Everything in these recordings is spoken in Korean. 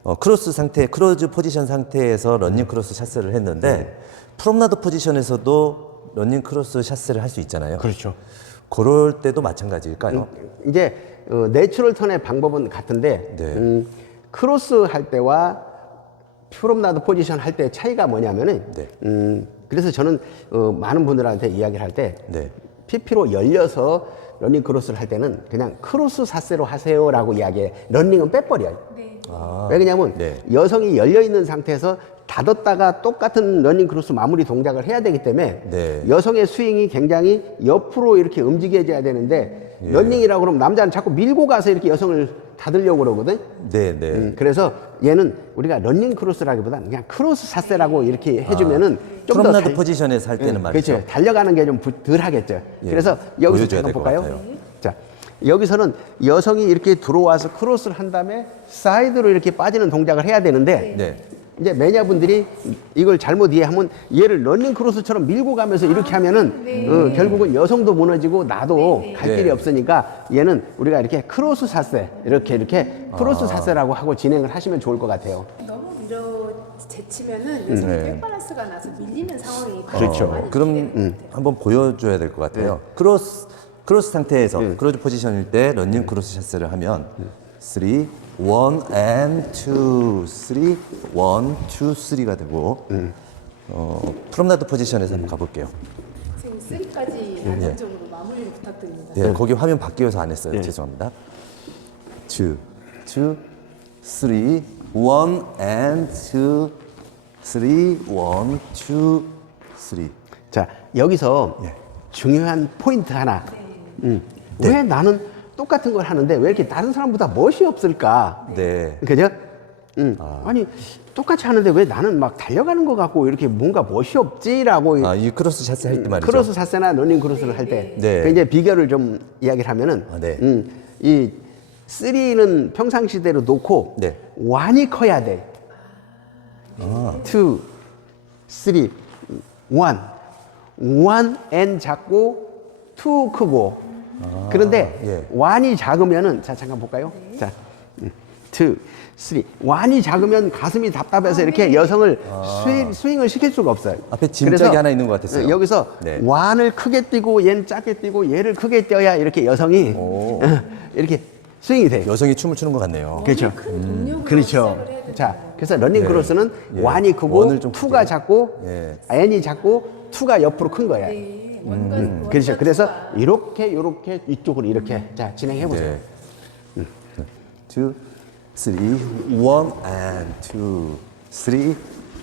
크로스 상태, 크로즈 포지션 상태에서 러닝 크로스 샷스를 했는데 프롬나드 포지션에서도 러닝 크로스 샷스를 할 수 있잖아요. 그렇죠. 그럴 때도 마찬가지일까요? 이제 내추럴 턴의 방법은 같은데 네. 크로스 할 때와 프롬나드 포지션 할 때 차이가 뭐냐면은 네. 그래서 저는 많은 분들한테 이야기를 할 때 네. PP로 열려서 러닝 크로스를 할 때는 그냥 크로스 사세로 하세요라고 이야기해. 러닝은 빼버려요. 왜냐면 네. 여성이 열려 있는 상태에서 닫았다가 똑같은 러닝 크로스 마무리 동작을 해야 되기 때문에 네. 여성의 스윙이 굉장히 옆으로 이렇게 움직여져야 되는데 러닝이라고 그러면 남자는 자꾸 밀고 가서 이렇게 여성을 닫으려고 그러거든. 네, 네. 그래서 얘는 우리가 러닝 크로스라기보다는 그냥 크로스 사세라고 이렇게 해주면은 좀 더 프롬나드 포지션에서 할 때는 말이죠. 그렇죠. 달려가는 게 좀 덜 하겠죠. 예, 그래서 여기서 보여줘야 잠깐 될것 볼까요? 같아요. 자, 여기서는 여성이 이렇게 들어와서 크로스를 한 다음에 사이드로 이렇게 빠지는 동작을 해야 되는데 네. 이제 매니아분들이 이걸 잘못 이해하면 얘를 러닝 크로스처럼 밀고 가면서 이렇게 하면은 결국은 여성도 무너지고 나도 갈 길이 네. 없으니까 얘는 우리가 이렇게 크로스 사세 이렇게 크로스 사세라고 하고 진행을 하시면 좋을 것 같아요. 너무 밀어 제치면은 여성이 네. 백밸런스가 나서 밀리는 상황이 그렇죠. 많이 그럼 있기 한번 보여줘야 될 것 같아요. 크로스 상태에서 크로즈 포지션일 때 러닝 크로스 샷스를 하면 3, 1 and 2, 3, 1, 2, 3가 되고 프롬나드 포지션에서 한번 가볼게요. 선생님 3까지 안정적으로 마무리를 부탁드립니다. 네, 거기 화면 바뀌어서 안 했어요. 죄송합니다. 2, 2, 3, 1 and 2, 3, 1, 2, 3. 자, 여기서 중요한 포인트 하나. 왜 나는 똑같은 걸 하는데 왜 이렇게 다른 사람보다 멋이 없을까? 네. 그죠? 아니, 똑같이 하는데 왜 나는 막 달려가는 것 같고 이렇게 뭔가 멋이 없지라고. 이 크로스 샷스 할 때 말이죠. 크로스 사세나 러닝 크로스를 할 때. 네. 그 이제 비결을 좀 이야기를 하면은. 네. 이 3는 평상시대로 놓고 네. 1이 커야 돼. 2, 3, 1. 1 N 작고 2 크고. 그런데 1이 작으면은 자 잠깐 볼까요? 자, 2, 3. 1이 작으면 가슴이 답답해서 이렇게 여성을 스윙을 시킬 수가 없어요. 앞에 짐짝이 하나 있는 것 같았어요. 여기서 네. 1을 크게 뛰고 얘는 작게 뛰고 얘를 크게 뛰어야 이렇게 여성이 이렇게 스윙이 돼요. 여성이 춤을 추는 것 같네요. 그렇죠. 큰 동력으로 그렇죠. 시작을 해야 되죠. 자, 그래서 러닝 크로스는 1이 크고 원을 좀 2가 크게. 작고 N이 작고 2가 옆으로 큰 거야. 네, 원과 그렇죠. 그래서 이렇게 이쪽으로 이렇게 자 진행해 보세요. 네. 2, 3, 1 and 2, 3, 2.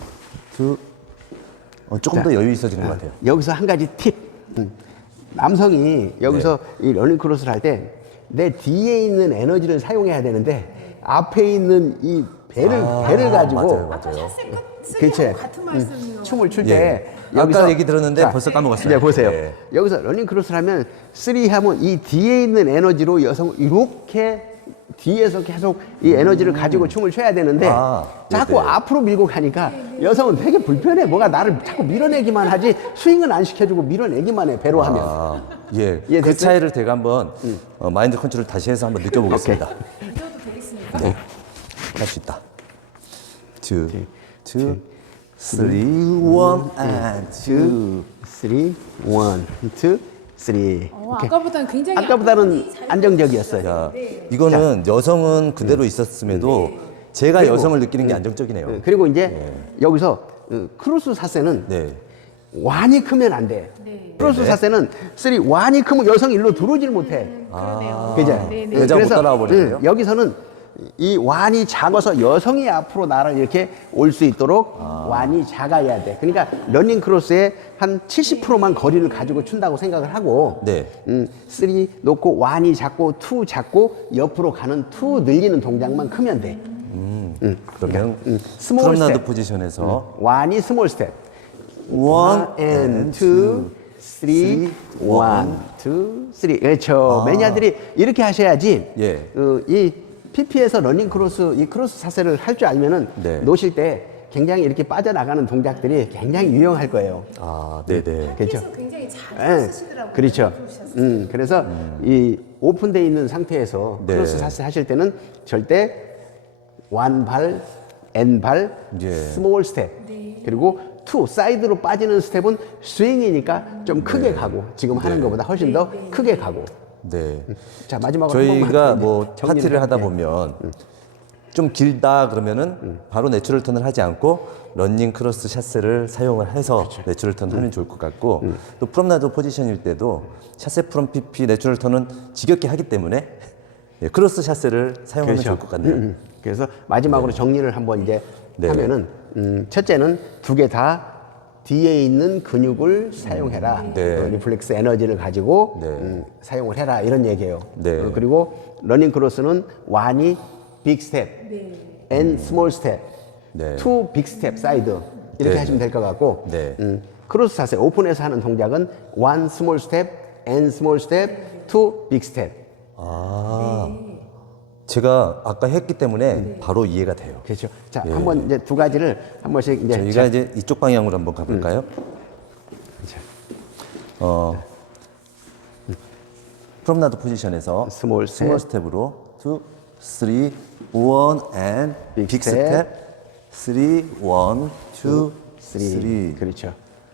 조금 더 여유 있어지는 것 같아요. 여기서 한 가지 팁. 남성이 여기서 이 러닝 크로스를 할 때 내 뒤에 있는 에너지를 사용해야 되는데 앞에 있는 이 배를 가지고 맞아요. 그렇죠. 같은 말씀이요. 춤을 출 예. 때 아까 얘기 들었는데 벌써 까먹었어요. 이제 보세요. 예. 여기서 러닝 크로스를 하면 3 하면 이 뒤에 있는 에너지로 여성 이렇게 뒤에서 계속 이 에너지를 가지고 춤을 춰야 되는데 자꾸 네. 앞으로 밀고 가니까 여성은 되게 불편해. 뭐가 나를 자꾸 밀어내기만 하지 스윙은 안 시켜주고 밀어내기만 해. 배로 하면. 예. 그 이해됐어요? 차이를 제가 한번 마인드 컨트롤 다시 해서 한번 느껴보겠습니다. 믿어도 되겠습니까? 할 수 있다. 2, 2, 3, 1 and 2. 3, 1, 2, 3. 아까보다는 굉장히 아까보다는 안정적이었어요. 자, 이거는 여성은 그대로 있었음에도 제가 여성을 느끼는 게 안정적이네요. 그리고 이제 여기서 크로스 사세는 네. 완이 크면 안 돼. 크로스 사세는 3, 완이 크면 여성이 일로 들어오질 못해. 그러네요. 그죠? 네, 네. 여자가 못 따라와 버리네요. 여기서는 이 완이 작아서 여성이 앞으로 나를 이렇게 올 수 있도록 완이 작아야 돼. 그러니까 러닝 크로스의 한 70%만 거리를 가지고 춘다고 생각을 하고 네. 3 놓고 완이 작고 2 작고 옆으로 가는 2 늘리는 동작만 크면 돼. 그러면 스몰 프롬나드 스텝. 포지션에서 완이 스몰 스텝. 1 and 2, 3, 1, 2, 3. 그렇죠. 매니아들이 이렇게 하셔야지. 예. 이 PP에서 러닝 크로스, 이 크로스 사세를 할 줄 알면은 네. 놓으실 때 굉장히 이렇게 빠져나가는 동작들이 굉장히 유용할 거예요. 네네. 그렇죠. 그래서 굉장히 잘 예, 쓰시더라고요. 그렇죠. 그래서 이 오픈되어 있는 상태에서 네. 크로스 사세 하실 때는 절대 완발, N발, 예. 스몰 스텝. 그리고 투, 사이드로 빠지는 스텝은 스윙이니까 좀 크게 가고 지금 하는 것보다 훨씬 더 크게 가고. 네. 자, 마지막으로 저희가 한 번만 뭐 정리를 파티를 하다 해볼게요. 보면 좀 길다 그러면은 바로 내추럴 턴을 하지 않고 런닝 크로스 샷세를 사용을 해서 내추럴 턴 하면 좋을 것 같고 또 프롬나드 포지션일 때도 샷세 프롬 PP 내추럴 턴은 지겹게 하기 때문에 예, 크로스 샷세를 사용하면 그렇죠. 좋을 것 같네요. 그래서 마지막으로 정리를 한번 이제 네. 하면은 첫째는 두 개 다 뒤에 있는 근육을 사용해라. 네. 리플렉스 에너지를 가지고 네. 사용을 해라 이런 얘기예요. 네. 그리고 러닝 크로스는 완이 빅 스텝, and 스몰 스텝, 네. 투 빅 스텝 사이드 이렇게 네. 하시면 될 것 같고 네. 크로스 자세 오픈해서 하는 동작은 원 스몰 스텝, and 스몰 스텝, 투 빅 스텝. 제가 아까 했기 때문에 바로 이해가 돼요. 그렇죠. 자, 한번 이제 두 가지를 한 번씩 이제 저희가 이제 이쪽 방향으로 한번 가볼까요? 프롬나드 포지션에서 스몰 스텝. 스텝으로 2, 3, 1 and 빅 빅 스텝. 스텝 3, 1, 2, 3. 그렇죠.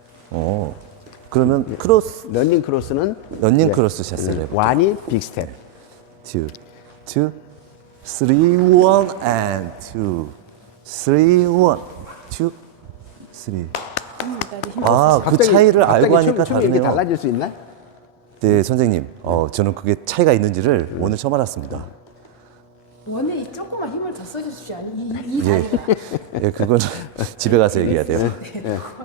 그러면 크로스 러닝 크로스는 런닝 크로스 샷을 해볼게요. 완이 빅 스텝. 2, 2, 3, 1 and 2, 3, 1, 2, 3. 아, 그 차이를 알고 하니까 춤이 이렇게 다르네요. 달라질 수 있나? 네, 선생님. 저는 그게 차이가 있는지를 오늘 처음 알았습니다. 원래 이 조금만 힘을 더 써주십시오. 이 예, 다리가. 예, 그건 집에 가서 얘기해야 돼요.